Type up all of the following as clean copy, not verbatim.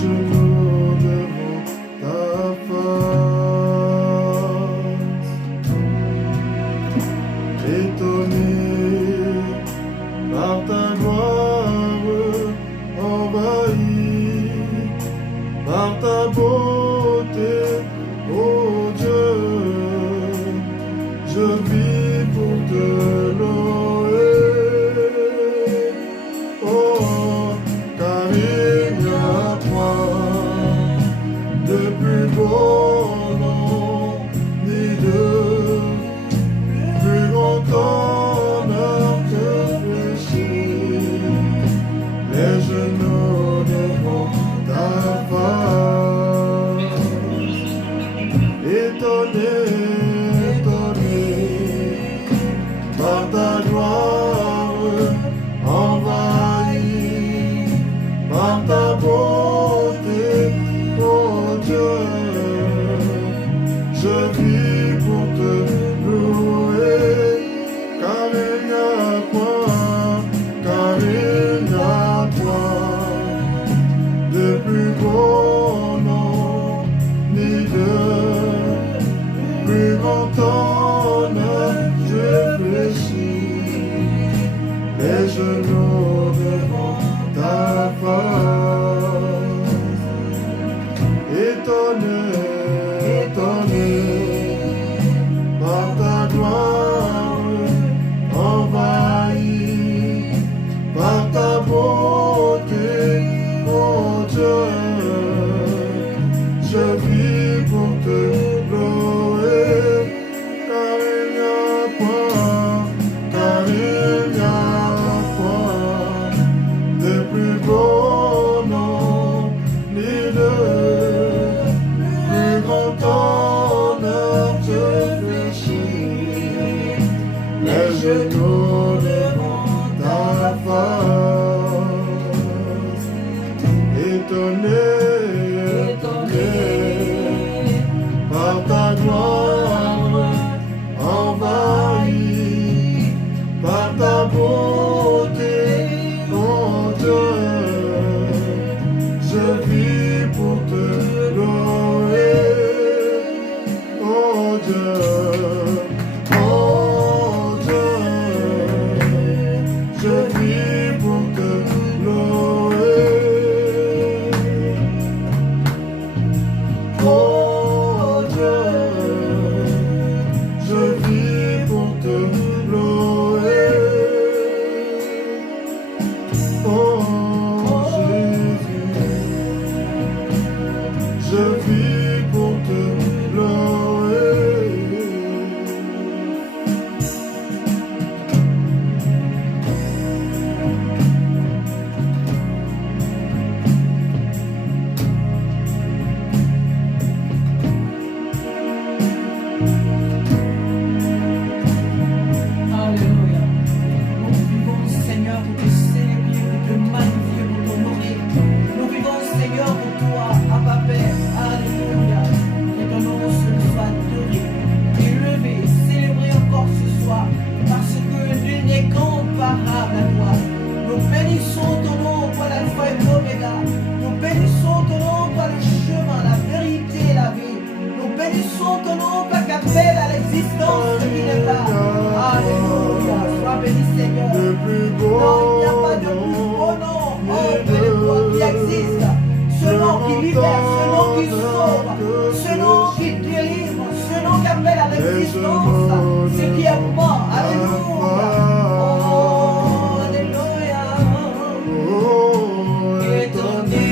genoux devant ta face, étonné par ta gloire, envahi par ta beauté, oh Dieu, je vis pour te louer, oh, car il n'y a point de plus beau nom, ni de plus grand honneur que fléchir les genoux devant ta face, étonné, étonné par ta gloire, envahi par ta beauté, oh Dieu, je vis pour te louer, car il n'y a point, car il n'y a point de plus beau nom, ni de plus grand honneur, je fléchis les genoux devant ta face, étonné, étonné par ta gloire, envahi par ta beauté, oh Dieu, je vis pour te louer, car il n'y a point, car il n'y a point de plus beau nom, ni de plus grand honneur, je fléchis les genoux devant ta face, étonné, étonné par ta gloire, envahi par ta beauté, oh Dieu, je vis pour te louer, oh Dieu, oh Dieu, je vis pour te louer, oh Dieu, je vis pour te louer, oh Jésus, je vis pour te louer. Alléluia. Nous vivons, Seigneur, pour te célébrer, pour te magnifier, pour t'honorer. Nous vivons, Seigneur, pour toi, Abba Père. Alléluia. Que ton nom soit adoré, élevé, célébré encore ce soir, parce que nul n'est comparable à toi. Nous bénissons ton nom, toi l'alpha et l'oméga. Nous bénissons ton nom, toi le chemin, la vérité et la vie. Nous bénissons ton nom, toi qui appelle à l'existence ce qui n'est pas. Alléluia. Sois béni, Seigneur. Le plus beau Non, il n'y a pas de plus beau nom autre de toi qui existe. Ce nom qui libère, ce nom qui sauve, ce nom qui délivre, ce nom qui appelle à l'existence ce qui est mort. Alléluia. Oh, alléluia. oh, Étonné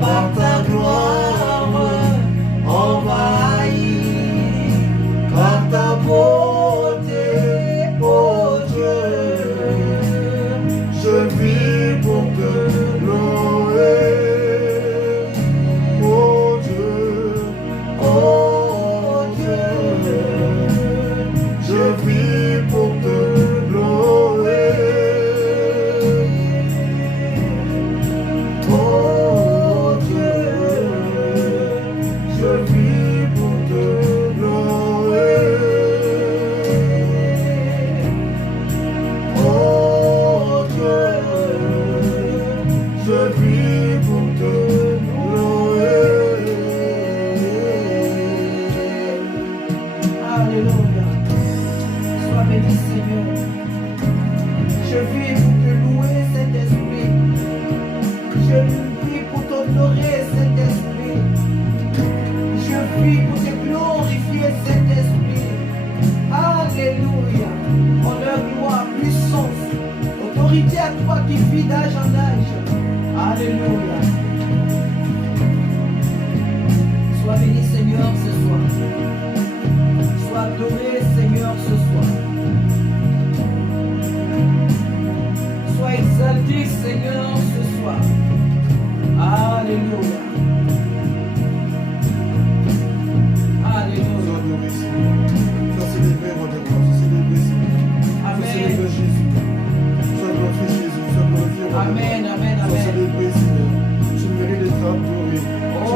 par ta gloire, envahi par ta beauté, oh Dieu, je vis pour te louer, oh Dieu, oh Dieu. Je vis pour t'honorer, Saint-Esprit. Je vis pour te glorifier, Saint-Esprit. Alléluia. Honneur, gloire, puissance, autorité à toi qui vis d'âge en âge. Alléluia. Sois béni, Seigneur, ce soir. Sois adoré, Seigneur, ce soir. Sois exalté, Seigneur, ce soir. Alléluia. Alléluia. Sois adoré, Seigneur. Sois célébré, roi des rois. Sois célébré, Seigneur. Sois Amen. célébré, Jésus. Sois glorifié, Jésus. Sois glorifié, roi des rois. Amen, amen, Sois amen. célébré, Seigneur. Tu mérites d'être adoré. Oh, Tu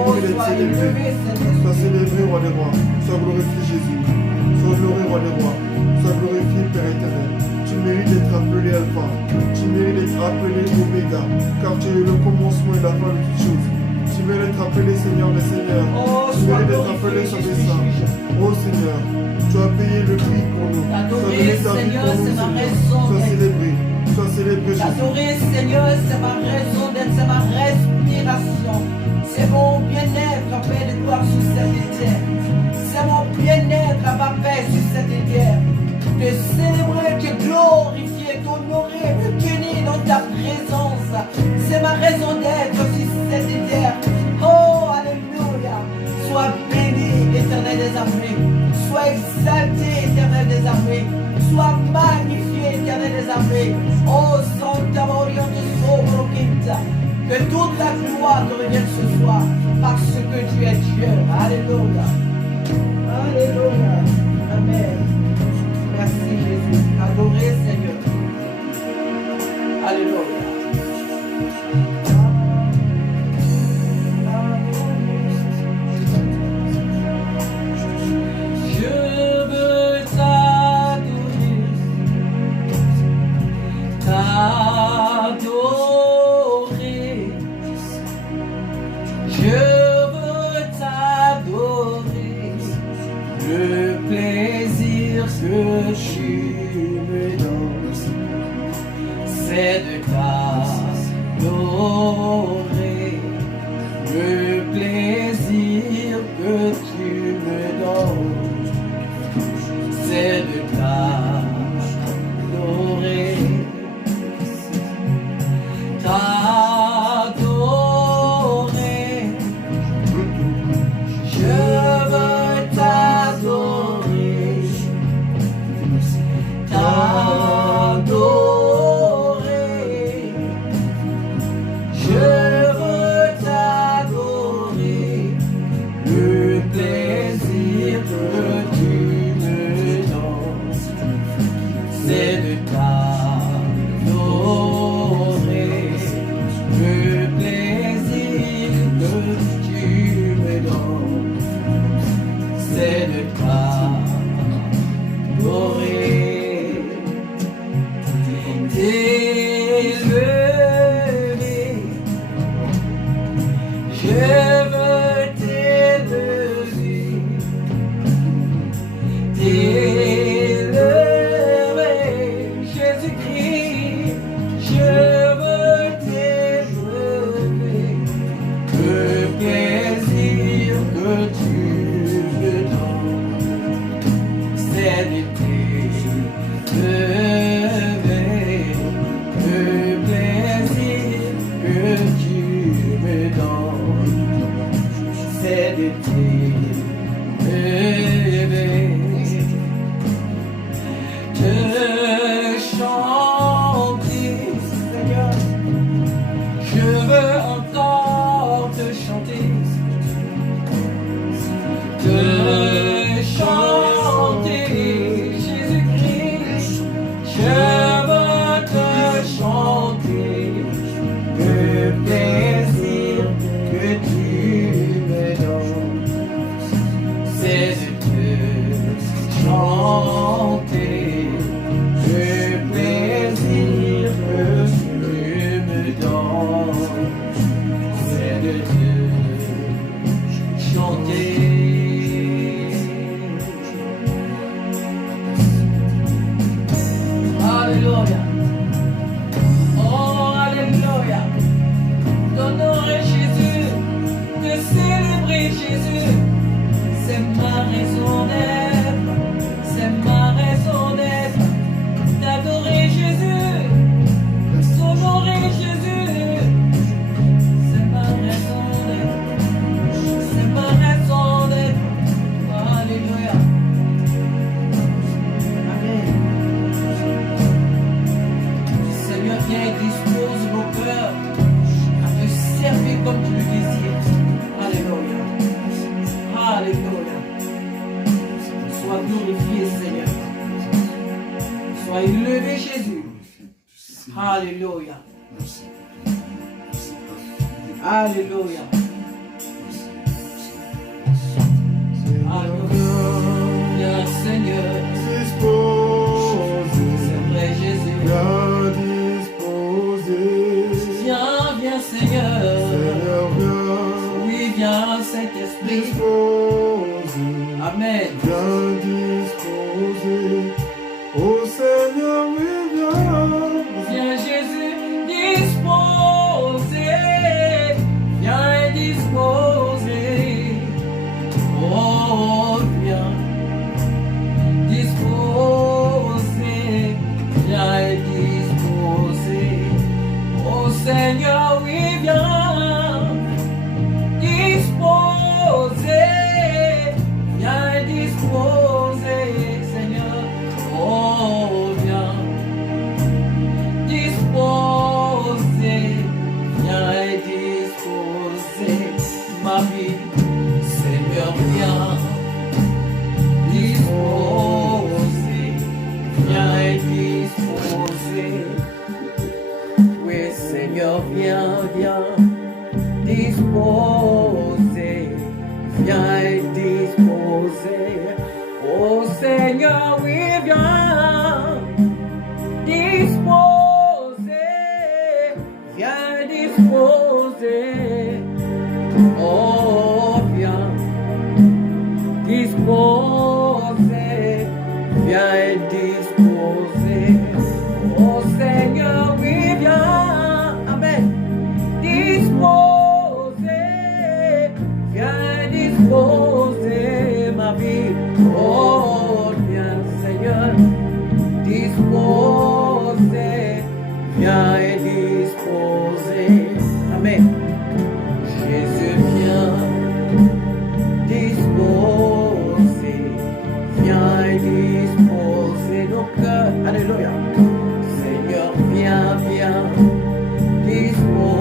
mérites d'être sois célébré. élevé, Seigneur. Sois célébré, roi des rois. Sois glorifié, Jésus. Sois honoré, roi des rois. Sois glorifié, Père éternel. Tu mérites d'être appelé Alpha. Tu mérites d'être appelé Oméga. Car tu es le commencement et la fin de toutes choses. Tu mérites d'être appelé Seigneur des Seigneurs. Oh, Tu sois mérites d'être appelé glorifié, Saint des Jésus. Saints. Oh Seigneur, tu as payé le prix pour nous. Tu as T'adorer, donné ta vie Seigneur, pour nous, c'est ma Seigneur. raison Sois d'être. célébré. Sois célébré, Jésus. T'adorer, Seigneur, c'est ma raison d'être, c'est ma respiration. C'est mon bien-être, Père de gloire, sur cette terre. C'est mon bien-être, ma paix sur cette terre. Te célébrer, te glorifier, t'honorer, me tenir dans ta présence. C'est ma raison d'être sur cette terre. Oh, alléluia. Sois béni, éternel des armées. Sois exalté, éternel des armées. Sois magnifié, éternel des armées. Oh, Santa Maria de Sobro Quinta. Que toute la gloire te revienne ce soir. Parce que tu es Dieu. Alléluia. Alléluia. Amen. Merci Jésus. Adoré Seigneur. Alléluia. Je veux t'adorer, t'adorer. Je veux t'adorer. Le plaisir que tu me donnes, c'est de t'adorer. Le plaisir que tu me donnes, c'est de t'adorer. T'adorer. Je veux t'adorer. T'adorer. Je veux t'adorer. Le plaisir que tu me donnes, c'est de t'adorer. Le plaisir que tu me donnes, c'est de t'adorer. T'élever, je veux t'élever. T'élever, Jésus-Christ, je veux t'élever. Le plaisir que tu me donnes, c'est de t'élever. Le plaisir que tu me donnes, c'est de t'élever. Te chanter, Seigneur. Je veux encore te chanter. Te chanter, Jésus-Christ. Je veux te chanter. Le plaisir que tu me donnes, c'est de te chanter. Le plaisir que tu me donnes, c'est de te chanter. Alléluia. Oh, alléluia. Donne D'adorer Jésus, c'est ma raison d'être, c'est ma raison d'être. D'adorer Jésus, d'honorer Jésus, c'est ma raison d'être, c'est ma raison d'être. Alléluia. Amen. Seigneur, viens et dispose nos cœurs à te servir comme tu le désires. Alléluia. Alléluia. Sois glorifié, Seigneur. Sois élevé, Jésus. Alléluia. Alléluia. Alléluia, Seigneur. C'est vrai, Jésus. Viens, Seigneur. Oui, viens, Saint-Esprit. Amen. Viens disposer. Oh Seigneur, oui, viens. Viens, Jésus, disposer. Viens disposer. Oh, viens disposer. Viens disposer. Oh Seigneur, oui, viens disposer. Viens disposer, Seigneur. Oh, viens disposer. Viens disposer ma vie. Seigneur, viens disposer. Viens disposer. Oui, Seigneur, viens disposer. Viens disposer. Oh Seigneur, oui, viens disposer. Viens disposer. Oh, viens disposer. Viens disposer. Oh Seigneur, oui, viens. Amen. Disposer. Viens disposer ma vie. Oh, viens, Seigneur. Disposer. Viens disposer. Amen. Jésus, viens disposer. Viens disposer nos cœurs. Alléluia. Seigneur, viens disposer.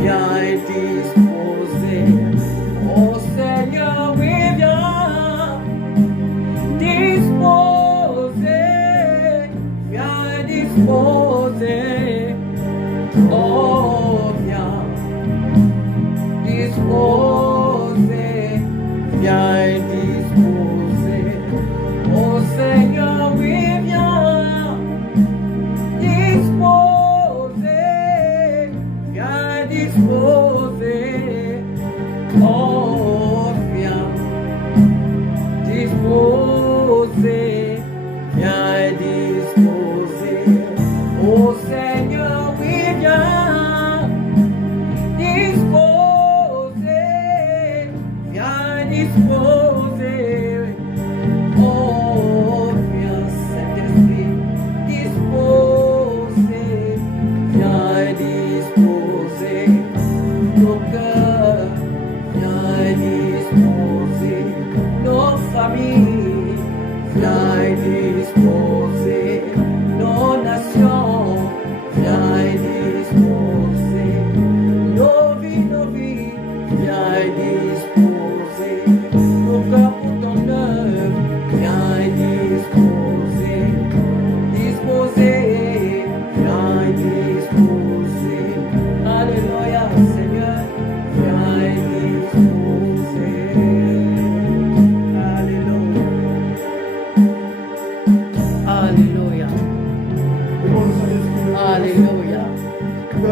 Viens disposer. Oh Seigneur, oui, viens disposer. Viens disposer. Oh, viens disposer. Viens disposer. Oh Seigneur, oui, viens disposer. Viens disposer. Oh, viens disposer. Viens disposer. Oh Seigneur, oui, viens disposer. Viens disposer. Oh, viens, Saint-Esprit, disposer. Viens disposer nos cœurs. Viens disposer nos familles. Viens disposer nos nations. Viens disposer nos vies. Viens disposer nos cœurs pour ton œuvre. Viens disposer. Viens disposer. Alléluia, Seigneur. Viens disposer. Alléluia. Alléluia. Alléluia.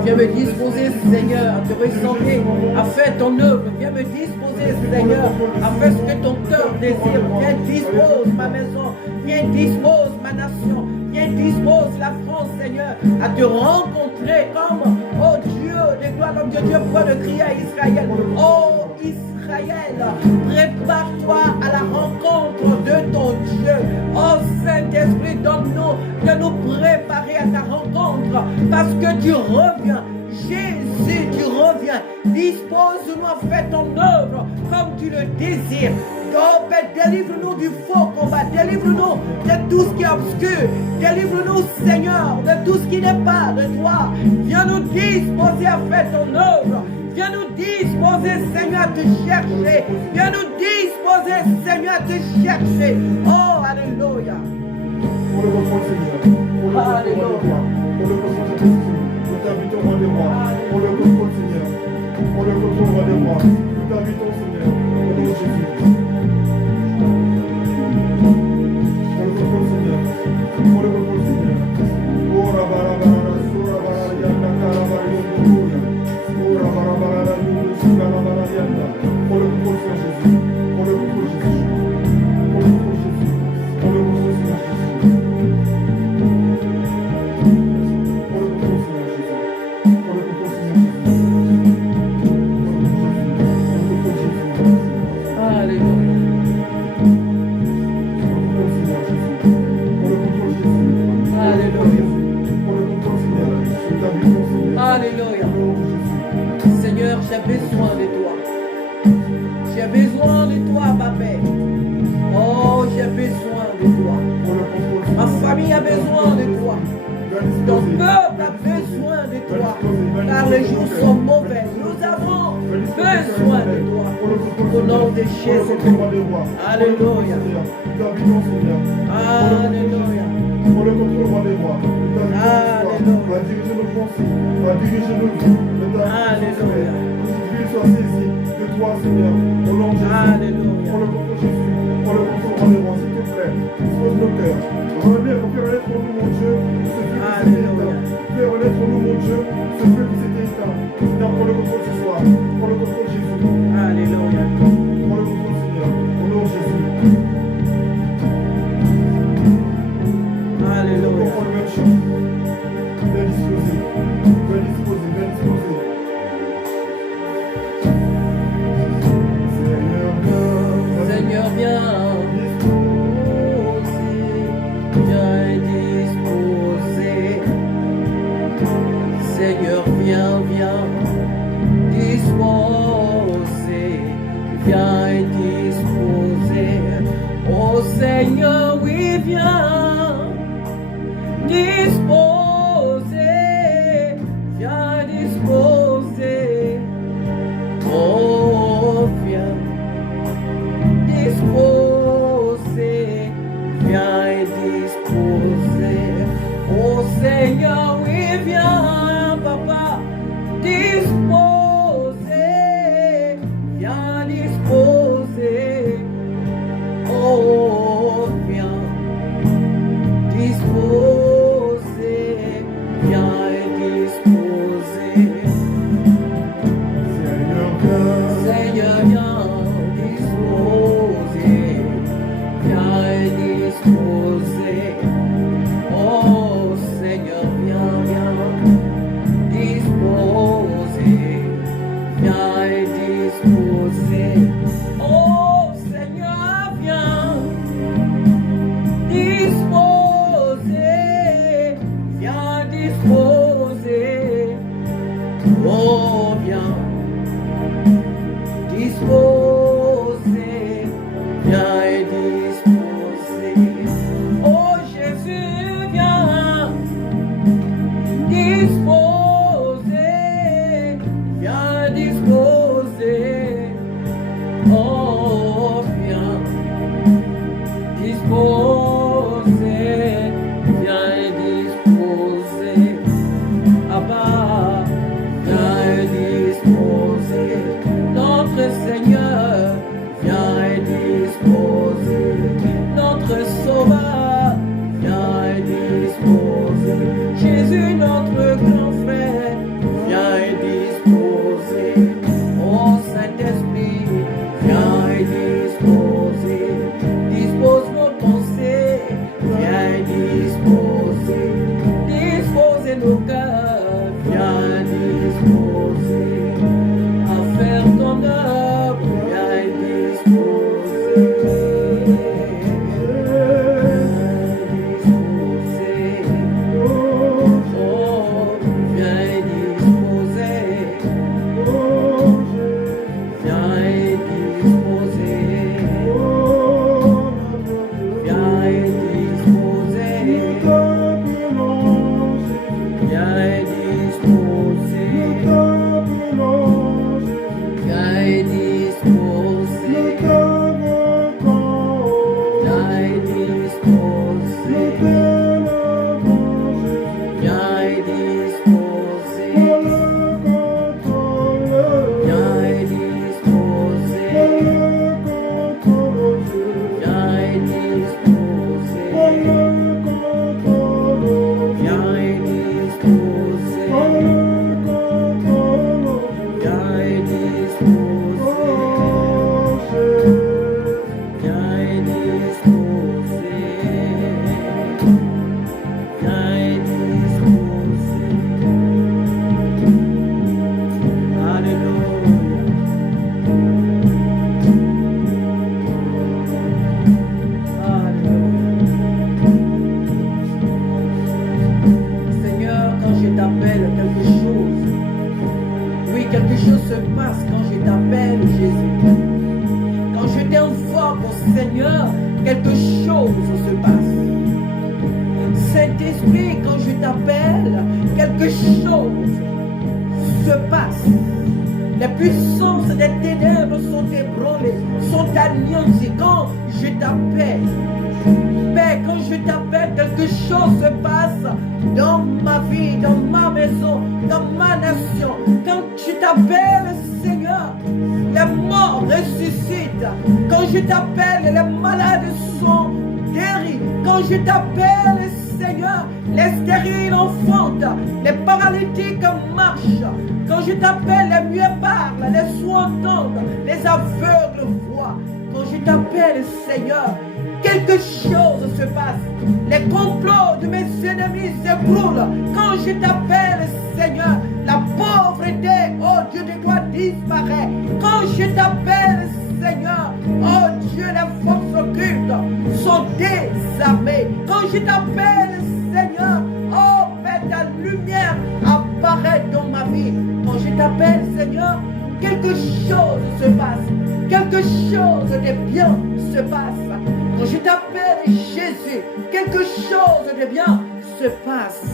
Viens me disposer, Seigneur, à te ressembler, à faire ton œuvre. Viens me disposer, Seigneur, à faire ce que ton cœur désire. Viens dispose ma maison. Viens dispose ma nation. Viens dispose la France, Seigneur, à te rencontrer comme, oh Dieu, de gloire, comme Dieu Dieu prend de crier à Israël. Oh Israël, prépare-toi à la rencontre de ton Dieu. Oh Saint-Esprit, donne-nous de nous préparer à ta rencontre parce que tu reviens. Jésus, tu reviens. Dispose-nous, fais ton œuvre comme tu le désires. Oh, Père, délivre-nous du faux combat. Délivre-nous de tout ce qui est obscur. Délivre-nous, Seigneur, de tout ce qui n'est pas de toi. Viens nous disposer à faire ton œuvre. Viens nous disposer, Seigneur, à te chercher. Viens nous disposer, Seigneur, à te chercher. Oh, alléluia. Pour le reprendre, Seigneur. Pour le contrôle, pour le contrôle de l'esprit. Nous t'invitons, roi des rois. Pour le contrôle, Seigneur. Pour le contrôle, roi des rois. Nous t'invitons, Seigneur. Au nom de Jésus. Pour le contrôle, Seigneur. Pour le contrôle, Seigneur. Oh, rabarabara, surabara, yanda, karabara, yondoya. Oh, rabarabara, yondoya, sukarabara, yanda. Pour le contrôle, Seigneur Jésus. Pour le contrôle, Jésus. Pour le contrôle, Jésus. Pour le contrôle, Seigneur Jésus. Alléluia. Seigneur, j'ai besoin de toi. J'ai besoin de toi, Papa. Oh, j'ai besoin de toi. Ma famille a besoin de toi. Ton peuple a besoin de toi. Car les jours sont mauvais. Nous avons besoin de toi. Au nom de Jésus. Alléluia. Alléluia. Pour le contrôle, roi des rois. Va diriger nos pensées, va diriger nos vies. Alléluia. Que cette ville soit saisie de toi, Seigneur. Au nom de Jésus. Alléluia. Pour le contrôle, Jésus. Pour le contrôle, roi des rois, s'il te plaît. Dispose nos cœurs. Revenez pour faire renaître en nous, mon Dieu, ce feu qui s'était éteint. Fais renaître en nous, mon Dieu, ce feu qui s'était éteint. Seigneur, pour le contrôle ce soir. Pour le contrôle, Jésus. Alléluia. Pour le contrôle, Seigneur. Au nom de Jésus. Alléluia. Pour le même chant. Bien disposé. Bien disposé. Bien disposé. Seigneur, viens. Seigneur, viens, viens, disposer, viens et disposer. Oh Seigneur, oui, viens, disposer, viens disposer. Oh, viens, disposer, viens et disposer. Oh Seigneur, oui, viens, Papa, disposer, viens disposer. Oh, viens, disposer, viens et disposer. Seigneur, viens. Seigneur, viens, disposer, viens et disposer. Oh, Seigneur, viens, viens, disposer, viens et disposer. Oh, Seigneur, viens, disposer, viens disposer. Oh, viens, disposer, viens et disposer. Oh, Jésus, viens, disposer, viens disposer. Oh, viens, disposer, viens et disposer. Abba, viens et disposer. Notre Seigneur, quelque chose se passe quand je t'appelle Jésus. Quand je t'invoque au Seigneur, quelque chose se passe. Saint-Esprit, quand je t'appelle, quelque chose se passe. Les puissances des ténèbres sont ébranlées, sont anéanties quand je t'appelle. Père, quand je t'appelle, quelque chose se passe dans ma vie, dans ma maison, dans ma nation. Quand je t'appelle, Seigneur, les morts ressuscitent. Quand je t'appelle, les malades sont guéris. Quand je t'appelle, Seigneur, les stériles enfantent, les paralytiques marchent. Quand je t'appelle, les muets parlent, les sourds entendent, les aveugles voient. Quand je t'appelle, Seigneur, quelque chose se passe. Les complots de mes ennemis s'écroulent. Quand je t'appelle, Seigneur, la pauvreté, oh Dieu de toi, disparaît. Quand je t'appelle, Seigneur, oh Dieu, les forces occultes sont désarmées. Quand je t'appelle, Seigneur, oh Père, ta lumière apparaît dans ma vie. Quand je t'appelle, Seigneur, quelque chose se passe. Quelque chose de bien se passe. Quand je t'appelle Jésus, quelque chose de bien se passe.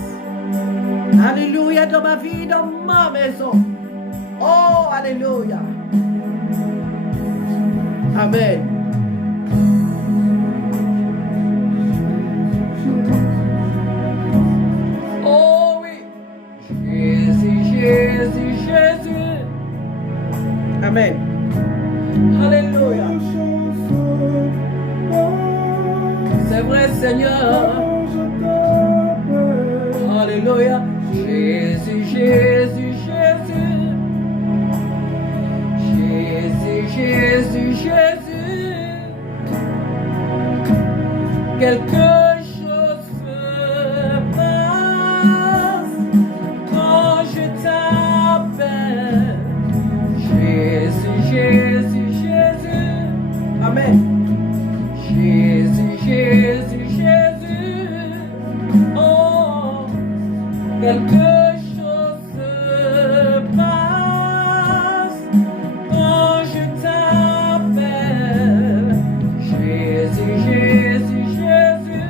Alléluia dans ma vie, dans ma maison. Oh, alléluia. Amen. Oh oui. Jésus, Jésus, Jésus. Amen. Alléluia. C'est vrai, Seigneur. Alléluia. Jésus, Jésus, Jésus. Jésus, Jésus, Jésus. Quelque chose se passe quand je t'appelle. Jésus, Jésus, Jésus. Amen. Jésus, Jésus, Jésus. Oh, quelque chose se passe quand je t'appelle. Jésus, Jésus, Jésus.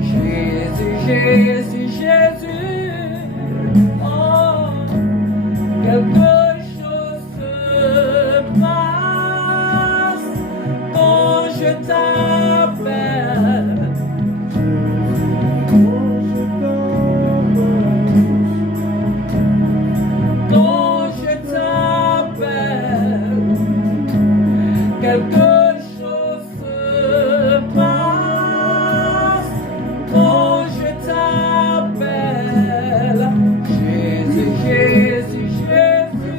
Jésus, Jésus, Jésus. Oh, quelque chose se passe quand je t'appelle. Quand je t'appelle, quelque chose se passe. Quand je t'appelle, Jésus, Jésus, Jésus.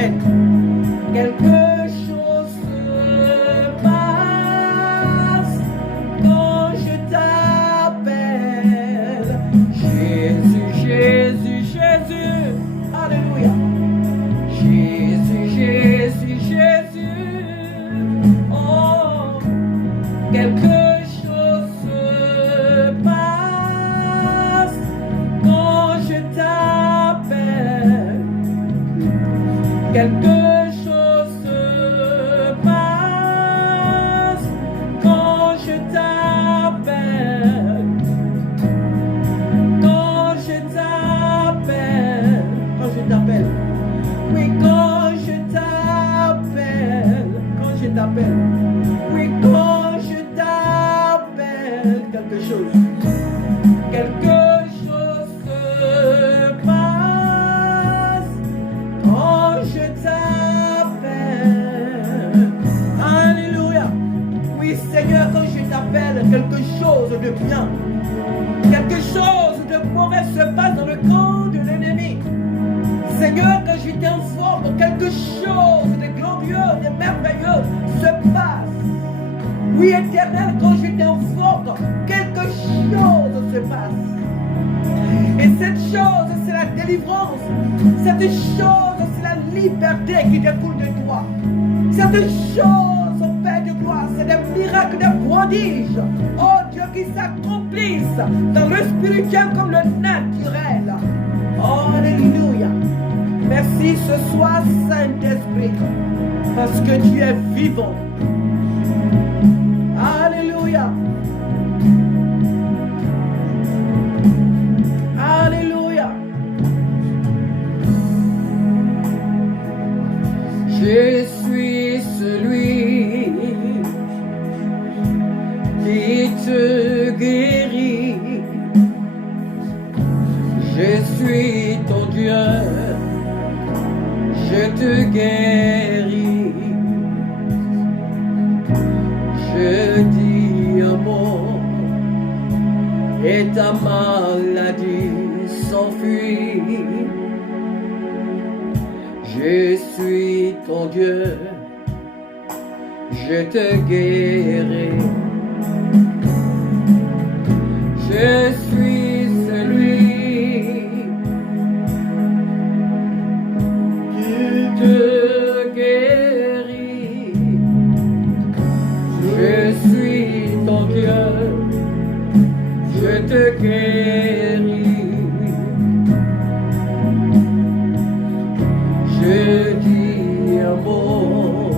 Amen. Quelque chose se passe quand je t'appelle. Jésus, Jésus, Jésus. Alléluia. Jésus, Jésus, Jésus. Oh, quelque chose se passe quand je t'appelle. Quelque chose se passe quand je t'appelle. Quand je t'appelle. Quand je t'appelle. Oui, quand je t'appelle. Quand je t'appelle. Oui, quand je t'appelle. Quelque chose. Quelque chose se passe quand je t'appelle. Alléluia. Oui, Seigneur, quand je t'appelle, quelque chose de bien, quelque chose de mauvais se passe dans le camp de l'ennemi. Seigneur, quand je t'informe, quelque chose de glorieux, de merveilleux se passe. Oui, Éternel, quand je t'informe, quelque chose se passe. Et cette chose, c'est la délivrance. Cette chose, c'est la liberté qui découle de toi. Cette chose, au Père de gloire, c'est des miracles, des prodiges. Oh Dieu, qui s'accomplissent dans le spirituel comme le naturel. Oh, alléluia. Merci ce soir, Saint-Esprit, parce que tu es vivant. Alléluia. Alléluia. Je suis celui qui te guérit. Je suis ton Dieu. Je te guéris. Je dis un mot et ta maladie s'enfuit. Je suis ton Dieu, je te guéris. Je suis celui qui te guérit. Je suis ton Dieu, je te guéris. Je dis un mot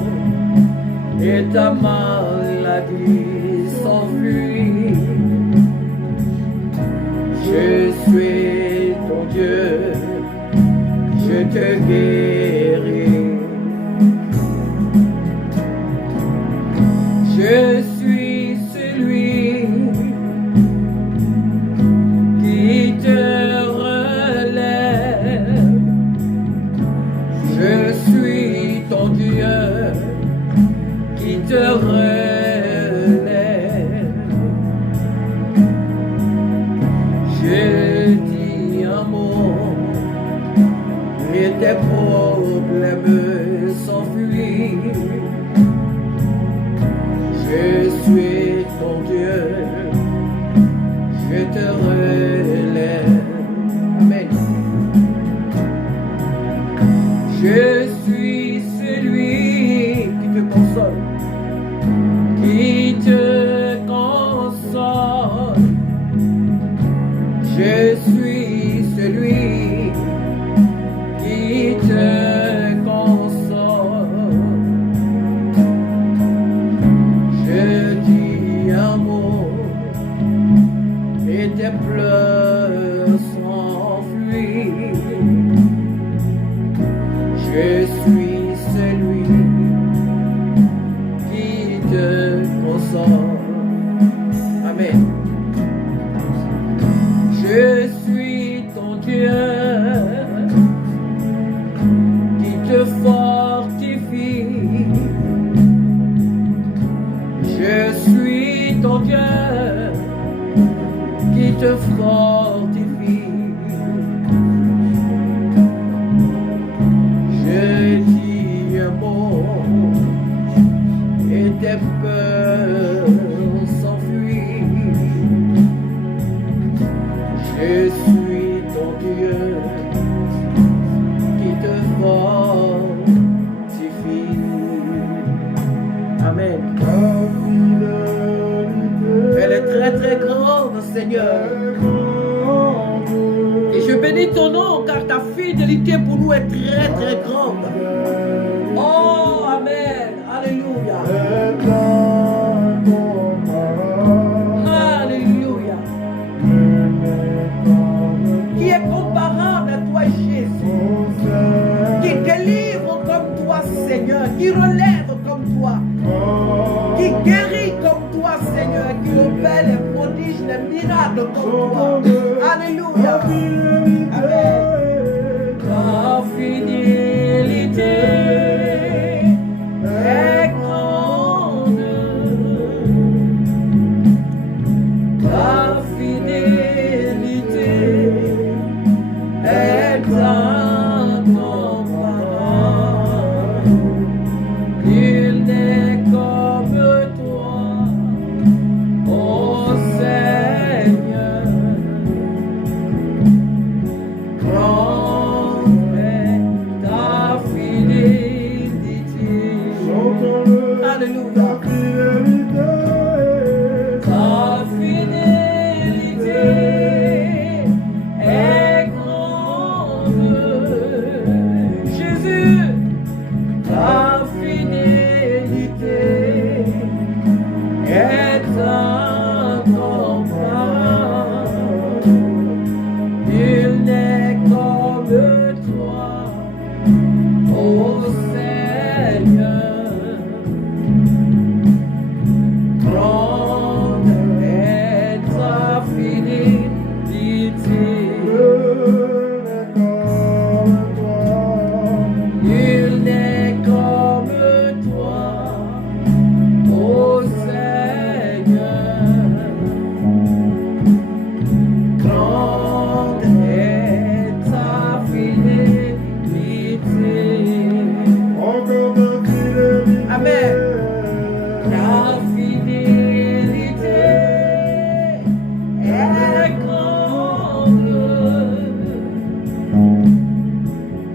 et ta maladie s'enfuit. Je suis ton Dieu, je te guéris. Je suis celui qui te relève. Je suis ton Dieu qui te relève. Je dis un mot et tes maux et tes peurs s'enfuient. Je suis ton Dieu qui te fortifie. Amen. Elle est très très grande, Seigneur. Et je bénis ton nom car ta fidélité pour nous est très très grande. Oh, Amen. Alléluia. Alléluia. Qui est comparable à toi, Jésus? Qui délivre comme toi, Seigneur? Qui relève comme toi? Qui guérit comme toi, Seigneur? Qui opère les prodiges, les miracles comme toi? Alléluia. Amen. Ta fidélité est grande. Ta fidélité est incomparable. Il n'est comme toi, ô Seigneur. Grande est ta fidélité. Alléluia. Ta fidélité est grande. Jésus, ta fidélité est incomparable. Il n'est comme toi, ô Seigneur. Grande est ta fidélité. Il n'est comme toi, ô Seigneur. Grande est ta fidélité. Amen. Ta fidélité est grande.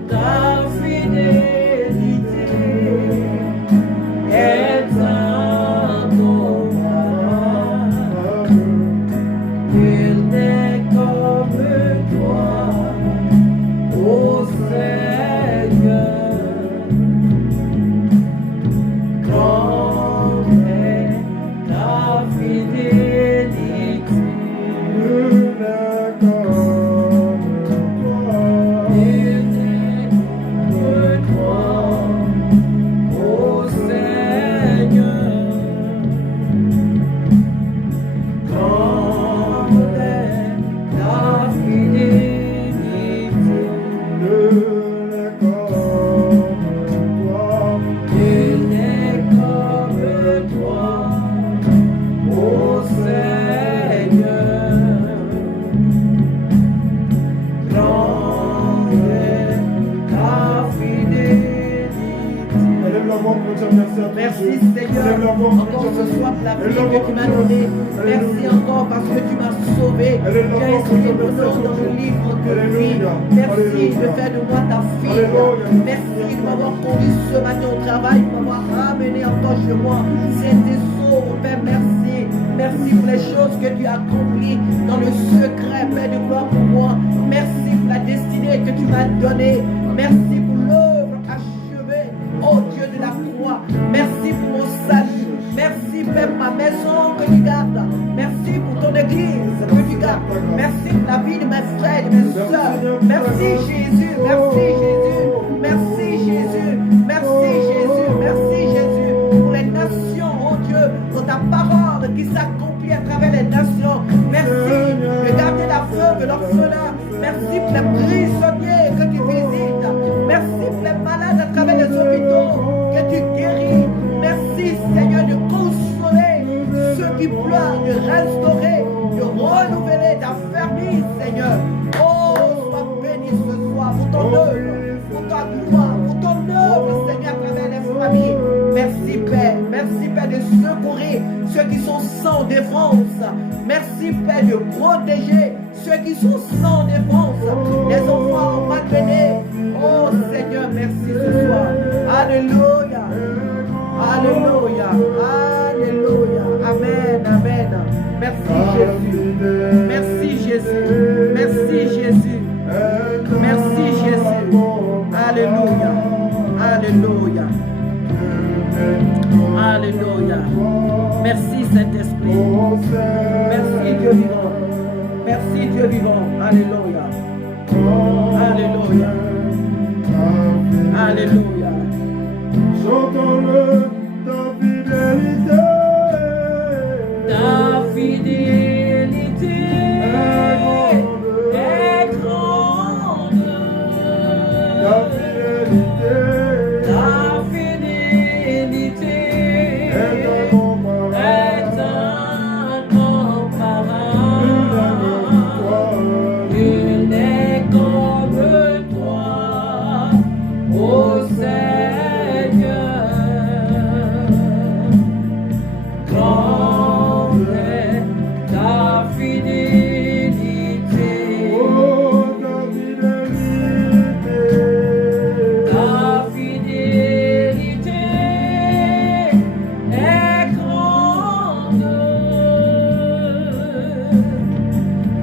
Ta fidélité est incomparable. Il n'est comme toi, ô Seigneur. Grande est ta fidélité. Il n'est que toi, ô Seigneur. Grande est ta fidélité. Il n'est comme toi, ô Seigneur. Grande est ta fidélité. Merci Seigneur, encore ce soir pour la vie que tu m'as donnée. Merci encore parce que tu m'as sauvé. Tu as inscrit mon nom dans le livre de vie. Merci de faire de moi ta fille. Merci de m'avoir conduit ce matin au travail, de m'avoir ramené encore chez moi. C'est tes sauts, Père, merci. Merci pour les choses que tu as accomplies dans le secret, Père de gloire pour moi. Merci pour la destinée que tu m'as donnée. Merci pour l'œuvre achevée, oh Dieu de la croix. Merci pour mon salut. Merci Père pour ma maison que tu gardes. Merci pour ton église que tu gardes. Merci pour la vie de mes frères et de mes soeurs. Merci Jésus, merci Jésus, merci Jésus, merci Jésus, merci Jésus. Pour les nations, oh Dieu, pour ta parole qui s'accomplit à travers les nations. Merci de garder la veuve et l'orphelin. Merci pour les prisonniers que tu visites. Merci pour les malades à travers les hôpitaux que tu guéris. Merci Seigneur de consoler ceux qui pleurent, de restaurer, de renouveler, d'affermir Seigneur. Oh, sois béni ce soir pour ton œuvre, pour ta gloire, pour ton œuvre Seigneur à travers les Merci, Père, de secourir ceux qui sont sans défense. Merci, Père, de protéger ceux qui sont sans défense. Les enfants malmenés. Oh Seigneur, merci ce soir. Alléluia. Alléluia. Alléluia. Amen. Amen. Merci Jésus. Merci Jésus. Merci Jésus. Merci Jésus. Alléluia. Alléluia. Alléluia. Merci Saint-Esprit. Merci Dieu vivant. Merci Dieu vivant. Alléluia. Alléluia. Alléluia. J'entends-le, ta fidélité. Ta fidélité est grande. Ta fidélité est incomparable. Nul n'est comme toi, ô Seigneur. Grande est ta fidélité. Oh, ta fidélité. Ta fidélité est grande.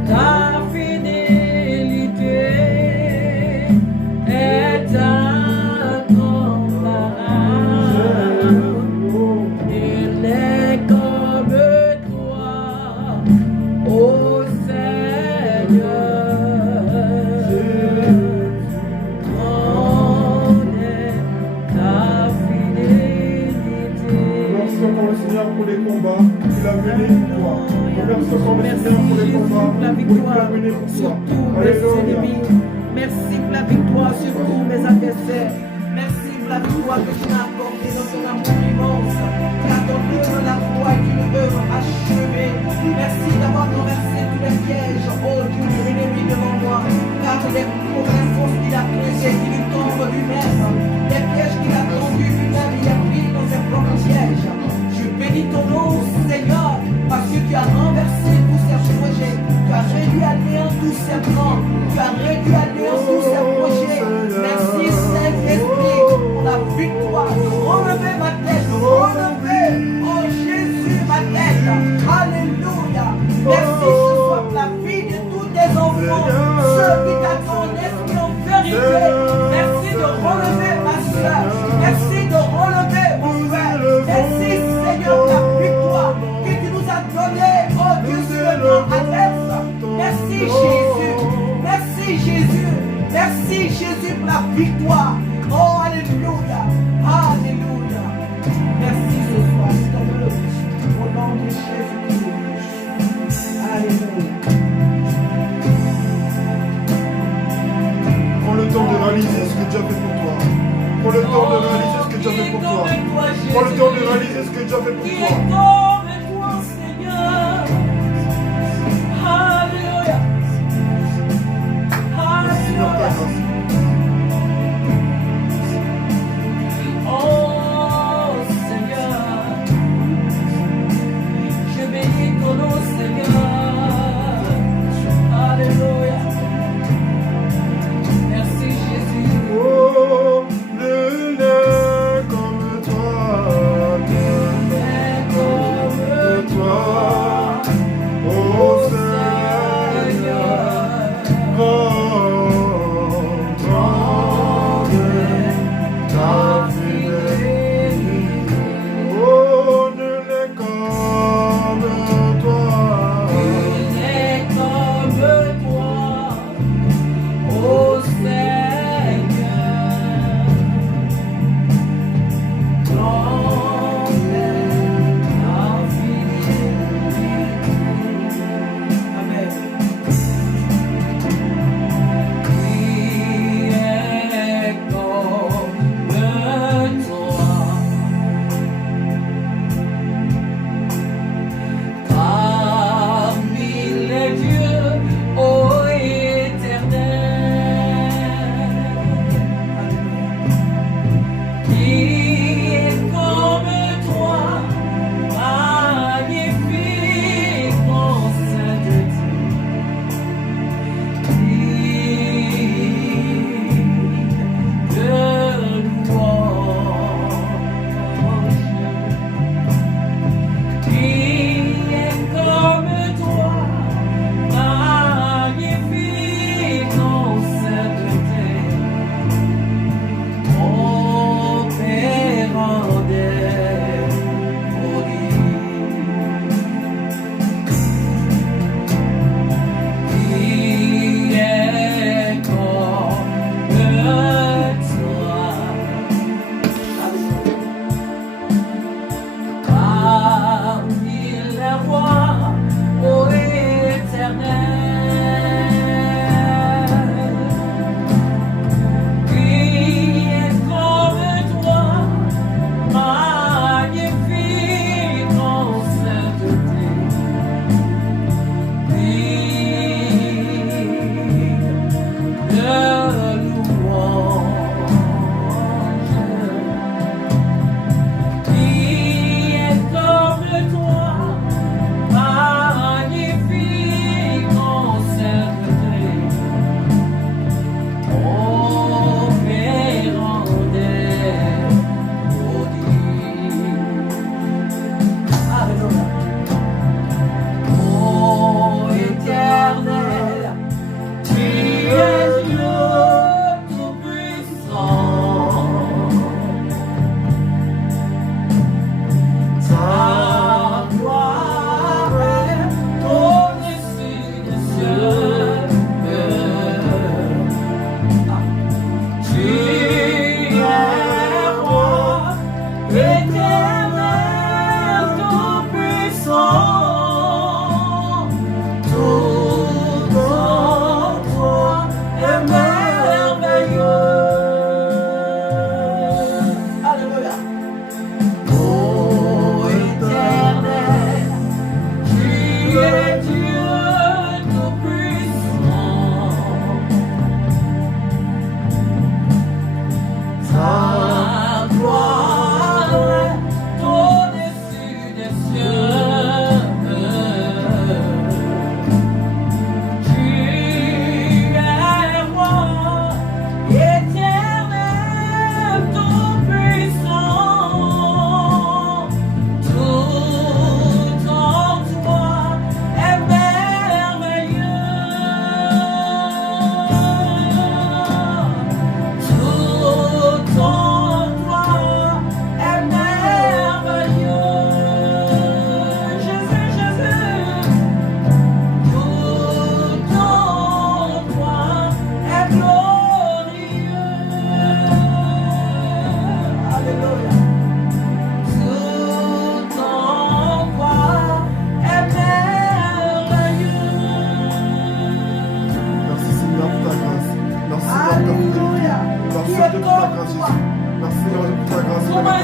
Ta fidélité est incomparable. Il n'est comme toi, ô Seigneur. Grande est ta fidélité. Merci encore le Seigneur pour les combats qu'il a menés pour toi. Merci encore le Seigneur pour les combats pour la qu'il victoire a menés pour sur toi. tous mes Alléluia. ennemis. Merci pour la victoire sur tous mes adversaires. Merci pour la victoire que tu m'as apportée dans ton amour immense. Tu as accompli dans la foi et une œuvre achevée. Merci d'avoir renversé tous les pièges, oh Dieu, de l'ennemi devant moi. Car les fausses qu'il a creusées, qu'il tombe lui-même. Les pièges qu'il a tendus lui-même, il a pris dans ses propres pièges. Je bénis ton nom, Seigneur, parce que tu as renversé tous ces projets. Tu as réduit à néant tous ces plans. Tu as réduit à néant tous ces projets. Merci, Saint-Esprit, pour la victoire. Relevez ma tête, relevez, oh Jésus, ma tête. Alléluia. Merci ce soir pour la vie de tous tes enfants, ceux qui t'attendent, esprit en vérité. Merci de relever ma soeur. Merci de relever mon frère. Merci, Seigneur, pour la victoire que tu nous as donnée, oh Dieu, sur le plan adverse. Merci, Jésus. Merci, Jésus. Merci, Jésus, pour la victoire. Oh, Alléluia. Alléluia. Merci ce soir, s'il te plaît. Au nom de Jésus. Alléluia. Prends le temps de réaliser ce que Dieu a fait pour toi. Prends le temps de réaliser ce que Dieu a fait pour toi. Prends le temps de réaliser ce que Dieu a fait pour Qui est toi. comme toi, Seigneur. Alléluia. Merci Seigneur ta Alléluia. grâce. Oh Seigneur, je bénis ton nom, Seigneur. Alléluia. Merci Jésus. Oh, nul n'est comme toi. Nul n'est comme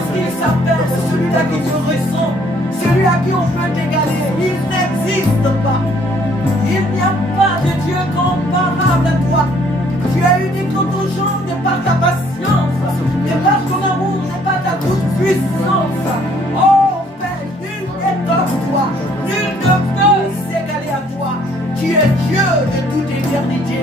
Qu'est-ce qu'il s'appelle? Celui-là qui te ressemble, celui à qui on peut t'égaler. Il n'existe pas. Il n'y a pas de Dieu comparable à toi. Tu es unique en ton genre de par ta patience, de par ton amour, de par ta toute puissance. Oh Père, nul n'est comme toi. Nul ne peut s'égaler à toi. Tu es Dieu de toute éternité.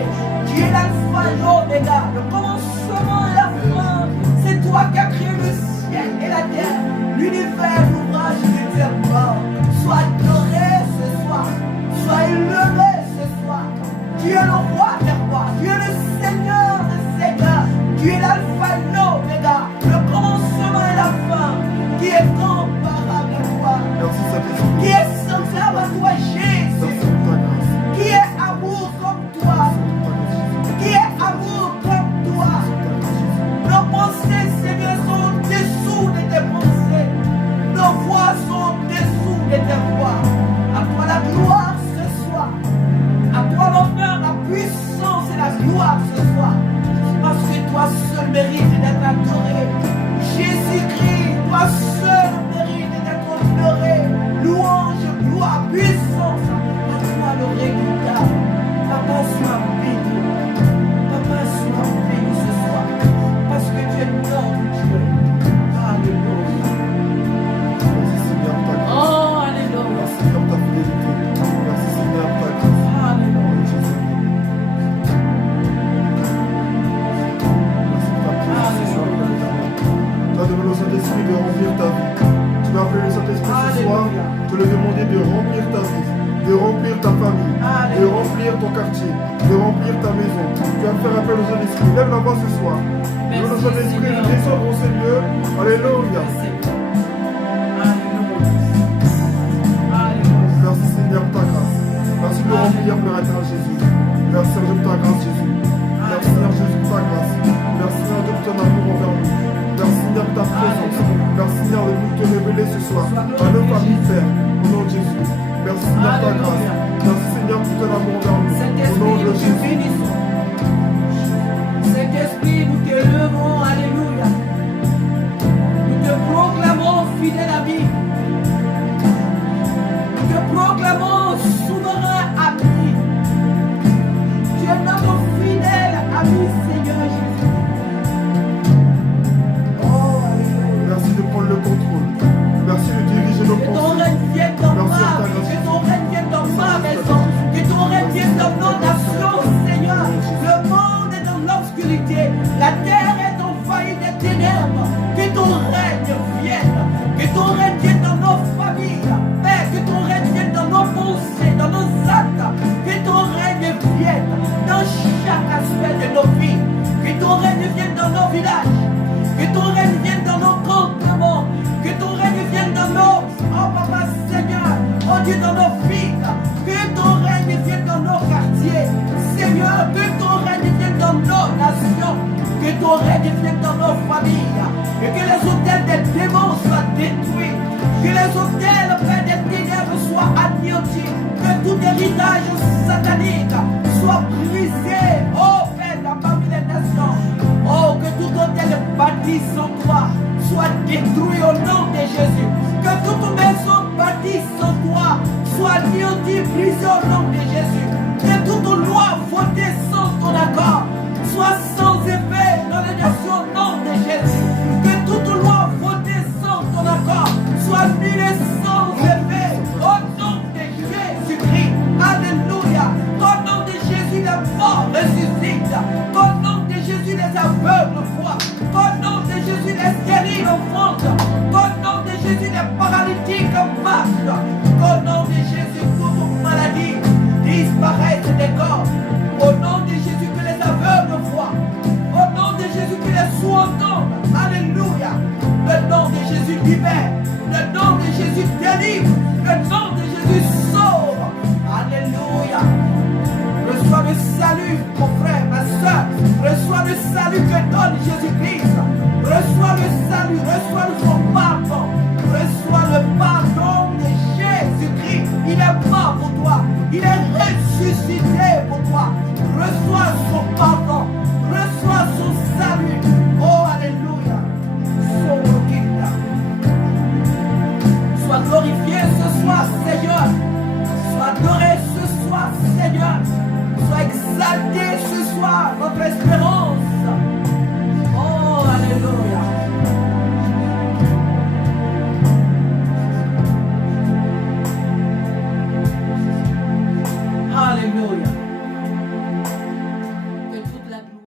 Tu es l'alpha et l'oméga, le commencement et la fin. C'est toi qui as créé le ciel et la terre, l'univers, l'ouvrage de tes mains. Sois adoré ce soir. Sois élevé ce soir. Tu es le roi des rois. Tu es le Seigneur des seigneurs. Tu es l'alpha et l'oméga, le commencement et la fin. Qui est comparable à toi? Merci, Saint-Esprit. Qui est semblable à toi, Jésus? Merci pour ta grâce. Qui est amour comme toi? Qui est amour comme toi? Nos pensées, Seigneur, sont au-dessous de tes pensées. Nos voix sont au-dessous de tes voix. À toi la gloire ce soir. À toi l'honneur, la puissance et la gloire ce soir. Parce que toi seul mérite d'être adoré. Jésus-Christ, toi seul mérite d'être honoré. Louange, gloire, puissance. À toi le résultat. Papa, sois béni. Papa, sois béni ce soir. Parce que tu es notre Dieu. Alléluia. Merci, Seigneur, pour ta grâce. Oh, alléluia. Merci, Seigneur, pour ta fidélité. Merci, Seigneur, pour ta grâce. Alléluia. En Jésus. Merci pour ta présence ce soir, Père éternel. Tu as demandé au Saint-Esprit de remplir ta vie. Tu vas appeler le Saint-Esprit ce soir, te le demander de remplir ta vie, de remplir ta famille, de remplir ton quartier, de remplir ta maison. Tu vas faire appel au Saint-Esprit. Lève la voix ce soir. Demande au Saint-Esprit de descendre au Seigneur. Alléluia. Merci Seigneur pour ta grâce. Merci de remplir, Père éternel Jésus. Merci Seigneur pour ta grâce, Jésus. Merci Seigneur Jésus pour ta grâce. Merci Seigneur pour ton amour envers nous. Merci Seigneur pour ta présence. Merci Seigneur de nous te révéler ce soir. À nos familles, Père, au nom de Jésus. Merci Seigneur pour ta grâce. Merci Seigneur pour ton amour envers nous. Au nom Saint-Esprit, de nous te Jésus. bénissons. Saint-Esprit, nous te levons, alléluia. Nous te proclamons fidèle ami. Nous te proclamons souverain ami. Tu es notre fidèle ami, Seigneur Jésus. Oh, alléluia. Merci de prendre le contrôle. Merci de diriger nos Que ton pensées. règne vienne dans ma Merci à ta vie, grâce. que ton règne vienne dans ma maison, que ton règne vienne dans nos nations, Seigneur. Le monde est dans l'obscurité, la terre est envahie des ténèbres. Que ton règne vienne, que ton règne vienne dans nos familles, Père, que ton règne vienne dans nos pensées, dans nos actes, que ton règne vienne dans chaque aspect de nos vies, que ton règne vienne dans nos villages, que ton règne vienne dans nos campements, que ton règne vienne dans nos, oh Papa Seigneur, oh Dieu, dans nos vies, que ton règne vienne dans nos quartiers, Seigneur, que ton règne vienne dans nos nations, que ton règne vienne dans nos familles, et que les hôtels des démons soient détruits, que les hôtels, Père, des ténèbres soient anéantis, que tout héritage satanique soit brisé, oh Père, parmi les nations, oh, que tout hôtel bâti sans toi soit détruit au nom de Jésus, que toute maison bâtie sans toi soit anéantie, brisée au nom de Jésus, que toute loi votée sans ton accord soit sans effet dans les nations au nom de Jésus, que toute loi votée sans ton accord soit annulée sans effet au nom de Jésus-Christ. Alléluia. Qu'au nom de Jésus les morts ressuscitent, qu'au nom de Jésus les aveugles voient, qu'au nom de Jésus les stériles enfantent, qu'au nom de Jésus les paralytiques marchent, qu'au nom de Jésus toute maladie disparaisse des corps, au nom de Jésus que les aveugles voient, au nom de Jésus que les sourds entendent. Alléluia. Le nom de Jésus libère, le nom de Jésus délivre,